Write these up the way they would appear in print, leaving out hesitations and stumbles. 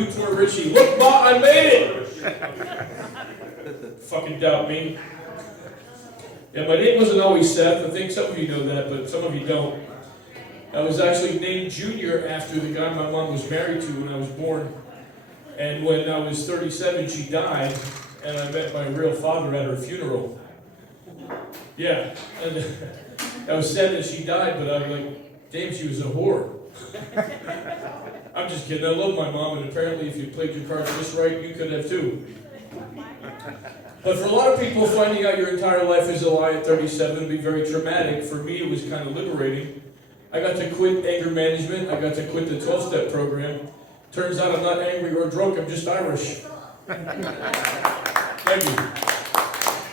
Newport Richie. Look, Ma, I made it! Fucking doubt me. Yeah, my name wasn't always Seth. I think some of you know that, but some of you don't. I was actually named Junior after the guy my mom was married to when I was born. And when I was 37, she died, and I met my real father at her funeral. Yeah, and I was sad that she died, but I was like, damn, she was a whore. I'm just kidding, I love my mom, and apparently if you played your cards just right, you could have too. But for a lot of people, finding out your entire life is a lie at 37 would be very traumatic. For me, it was kind of liberating. I got to quit anger management, I got to quit the 12-step program. Turns out I'm not angry or drunk, I'm just Irish. Thank you.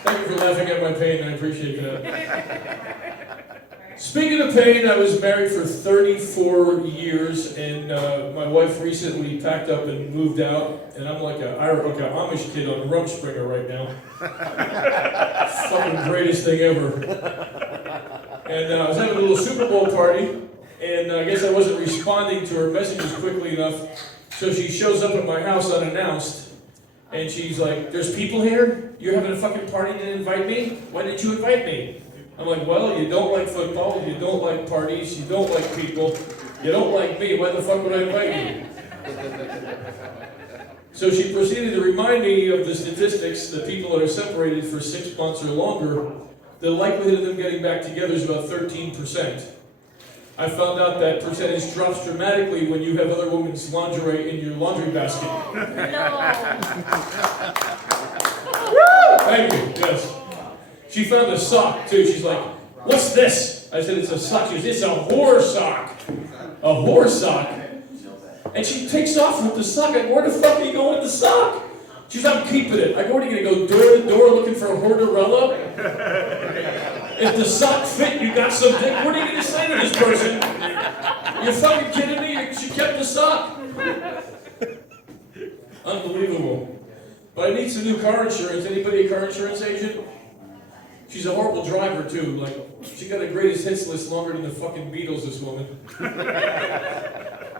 Thank you for laughing at my pain, I appreciate that. Speaking of pain, I was married for 34 years, and my wife recently packed up and moved out, and I'm like an Amish kid on Rumspringa right now. Fucking greatest thing ever. And I was having a little Super Bowl party, and I guess I wasn't responding to her messages quickly enough, so she shows up at my house unannounced, and she's like, there's people here? You're having a fucking party and didn't invite me? Why didn't you invite me? I'm like, well, you don't like football, you don't like parties, you don't like people, you don't like me, why the fuck would I invite you? So she proceeded to remind me of the statistics that people that are separated for 6 months or longer, the likelihood of them getting back together is about 13%. I found out that percentage drops dramatically when you have other women's lingerie in your laundry basket. No. Thank you, yes. She found a sock, too. She's like, what's this? I said, it's a sock. She goes, it's a whore sock. A whore sock. And she takes off with the sock. I go, where the fuck are you going with the sock? She's like, I'm keeping it. I go, what are you going to go door to door looking for a horderella? If the sock fit, you got some dick. What are you going to say to this person? You're fucking kidding me? She kept the sock. Unbelievable. But I need some new car insurance. Anybody a car insurance agent? She's a horrible driver, too. Like, she got a greatest hits list longer than the fucking Beatles, this woman.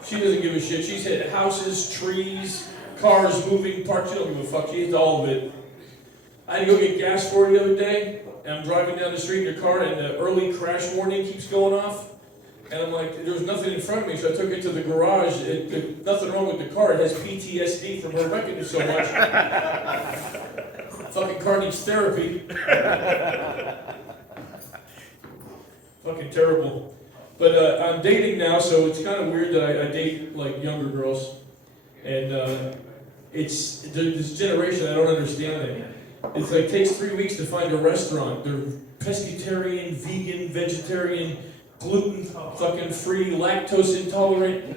She doesn't give a shit. She's hit houses, trees, cars, moving parts. She don't give a fuck. She hits all of it. I had to go get gas for her the other day, and I'm driving down the street in her car, and the early crash warning keeps going off. And I'm like, there was nothing in front of me, so I took it to the garage. There's nothing wrong with the car. It has PTSD from her wrecking it so much. Fucking car needs therapy. Fucking terrible. But I'm dating now, so it's kind of weird that I date like younger girls. And it's this generation, I don't understand it. It's like, it takes 3 weeks to find a restaurant. They're pescatarian, vegan, vegetarian, gluten fucking free, lactose intolerant.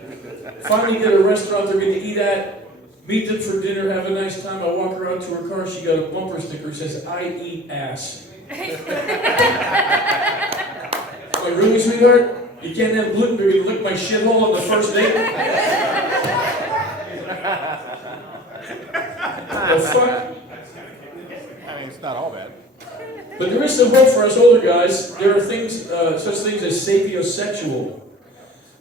Finally get a restaurant they're going to eat at. Meet them for dinner, have a nice time. I walk her out to her car, she got a bumper sticker that says, I eat ass. I'm like, really, sweetheart? You can't have gluten, they're going to lick my shithole on the first date? The fuck? I mean, it's not all bad. But there is some hope for us older guys. There are things, such things as sapiosexual.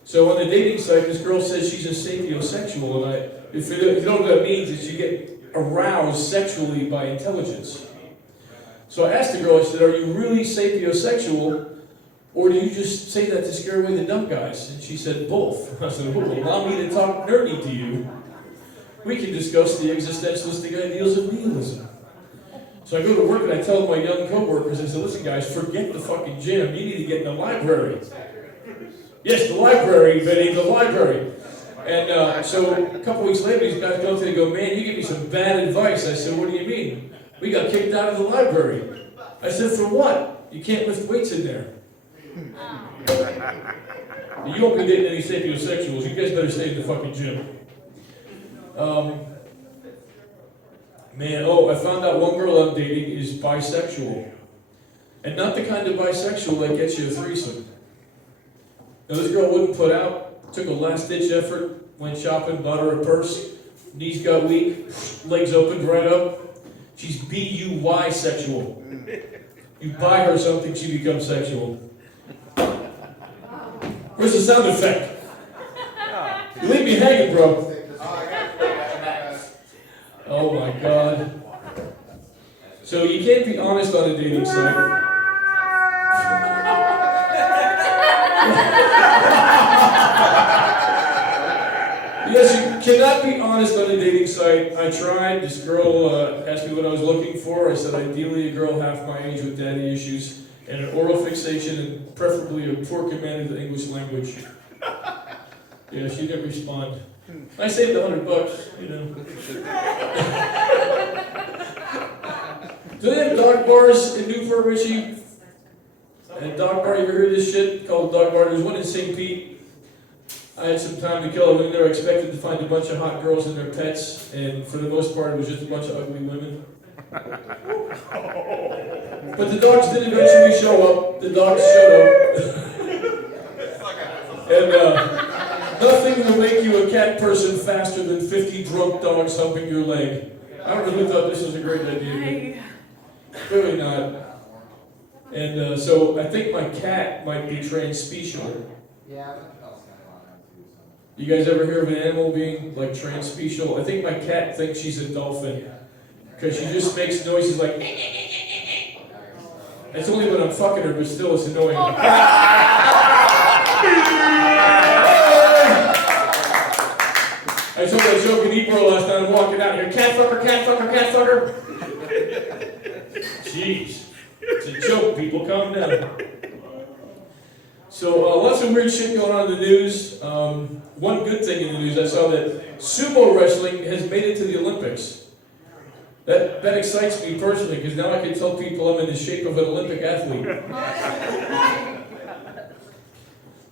So on the dating site, this girl says she's a sapiosexual, and if you don't know what that means, is you get aroused sexually by intelligence. So I asked the girl, I said, are you really sapiosexual, or do you just say that to scare away the dumb guys? And she said, both. I said, well, allow me to talk nerdy to you. We can discuss the existentialistic ideals of nihilism. So I go to work and I tell my young co-workers, I said, listen guys, forget the fucking gym, you need to get in the library. Yes, the library, Benny, the library. And so a couple weeks later, these guys come to me and go, man, you give me some bad advice. I said, what do you mean? We got kicked out of the library. I said, for what? You can't lift weights in there. You won't be dating any sapiosexuals. You guys better stay in the fucking gym. Man, I found out one girl I'm dating is bisexual. And not the kind of bisexual that gets you a threesome. Now this girl wouldn't put out, took a last-ditch effort, went shopping, bought her a purse, knees got weak, legs opened right up. She's B-U-Y sexual. You buy her something, she becomes sexual. Where's the sound effect? You leave me hanging, bro. Oh my God. So you can't be honest on a dating site. Yes, you cannot be honest on a dating site. I tried. This girl asked me what I was looking for. I said ideally a girl half my age with daddy issues and an oral fixation and preferably a poor command of the English language. Yeah, she didn't respond. I saved $100, you know. Do they have dog bars in Newport, Richie? And dog bar, you ever heard of this shit called dog bar? There's one in St. Pete. I had some time to kill. I went there, expected to find a bunch of hot girls and their pets, and for the most part, it was just a bunch of ugly women. But the dogs did eventually show up. The dogs showed up. And nothing will make you a cat person faster than 50 drunk dogs humping your leg. I don't know who thought this was a great idea. Clearly not. And so I think my cat might be transspecial. Yeah. You guys ever hear of an animal being like transspecial? I think my cat thinks she's a dolphin because she just makes noises like. It's only when I'm fucking her, but still it's annoying. I told that joke in Ebro last night. I'm walking out here. Cat fucker, cat fucker, cat fucker. Jeez, it's a joke. People, calm down. So lots of weird shit going on in the news. One good thing in the news, I saw that sumo wrestling has made it to the Olympics. That excites me personally because now I can tell people I'm in the shape of an Olympic athlete.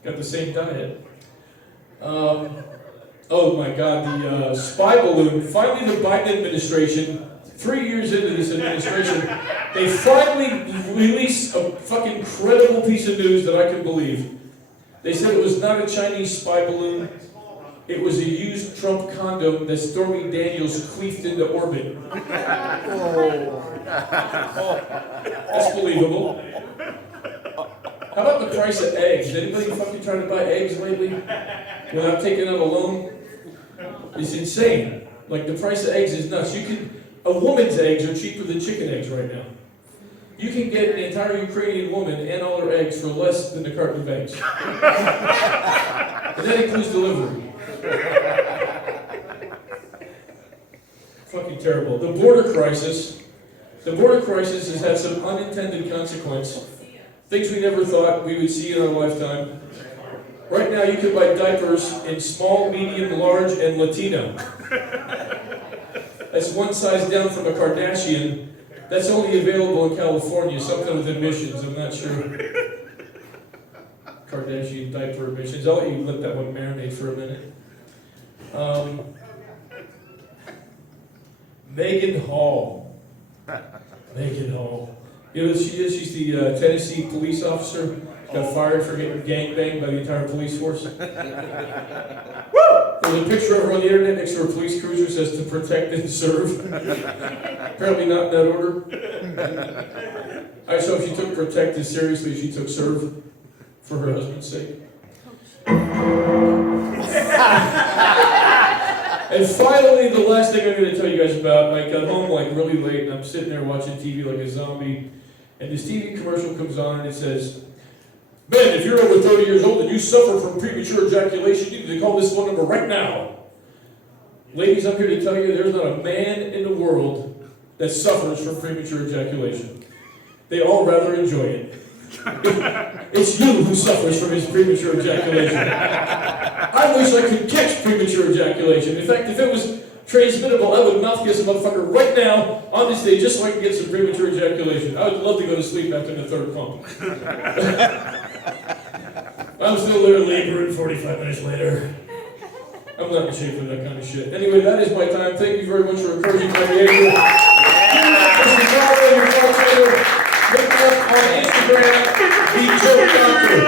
Got the same diet. Oh my God, the spy balloon. Finally, the Biden administration, 3 years into this administration, they finally released a fucking credible piece of news that I can believe. They said it was not a Chinese spy balloon. It was a used Trump condom that Stormy Daniels queefed into orbit. That's believable. How about the price of eggs? Anybody fucking trying to buy eggs lately without taking out a loan? It's insane. Like the price of eggs is nuts. A woman's eggs are cheaper than chicken eggs right now. You can get an entire Ukrainian woman and all her eggs for less than a carton of eggs. And that includes delivery. Fucking terrible. The border crisis has had some unintended consequence. Things we never thought we would see in our lifetime. Right now you can buy diapers in small, medium, large, and Latino. That's one size down from a Kardashian. That's only available in California, something with emissions, I'm not sure. Kardashian diaper emissions. I'll let you let that one marinate for a minute. Megan Hall. Megan Hall. You know what she is? She's the Tennessee police officer. Got fired for getting gangbanged by the entire police force. There's a picture of her on the internet next to her police cruiser, says to protect and serve. Apparently not in that order. I saw if she took protect as seriously as she took serve for her husband's sake. And finally, the last thing I'm going to tell you guys about, I got home like really late and I'm sitting there watching TV like a zombie, and this TV commercial comes on and it says, "Men, if you're over 30 years old and you suffer from premature ejaculation, you need to call this phone number right now." Ladies, I'm here to tell you there's not a man in the world that suffers from premature ejaculation. They all rather enjoy it. It's you who suffers from his premature ejaculation. I wish I could catch premature ejaculation. In fact, if it was transmittable, I would mouth kiss a motherfucker right now on this day just so I can get some premature ejaculation. I would love to go to sleep after the third pump. I'm still there laboring 45 minutes later. I'm not in shape for that kind of shit. Anyway, that is my time. Thank you very much for encouraging my behavior. Mr. Carter, your bartender, look me up on Instagram, The Joke Doctor.